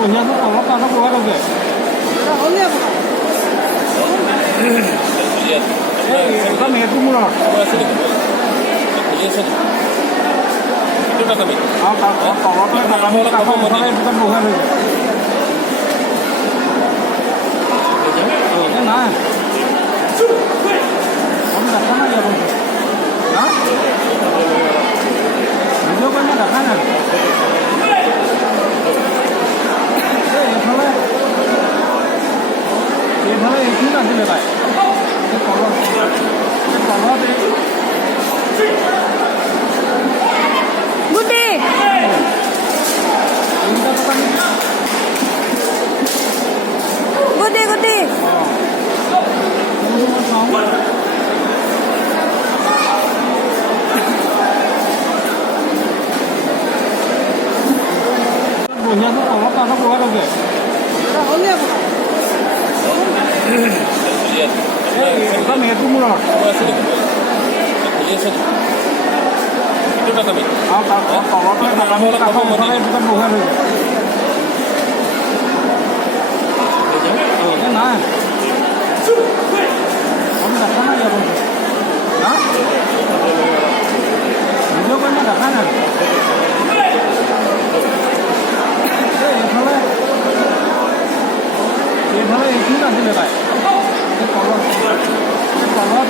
বঢ়িয়াকৈ অলপ তাতে বহাই লৈছে এইখন সেইটো মূৰত আৰু তলতে কাষৰ মুখতে এইটোতে বহাই লৈছে নাই আমি দেখা নাই যাব ভিডিঅ' কৰি মই দেখা নাই এইফালে এইখিনি নাছিলে তাই তলত গুটি গুটি গুটি বঢ়িয়াকৈ অলপ তাতে বহাই লৈছে এইখন সেইটো মূৰত আৰু তলতে কাষৰ মুখতে এইটোতে বহাই লৈছে নাই আমি দেখা নাই যাব ভিডিঅ' কৰি মই দেখা নাই এইফালে এইখিনি নাছিলে তাই তলত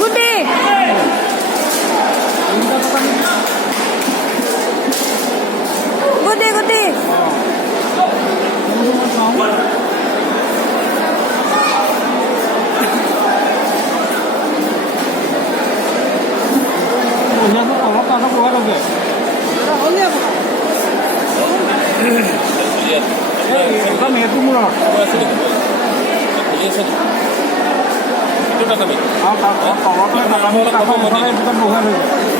গুটি গুটি গুটি বঢ়িয়াকৈ অলপ তাতে বহাই লৈছে এইখন সেইটো মূৰত আৰু তলতে কাষৰ মুখতে এইটোতে বহাই লৈছে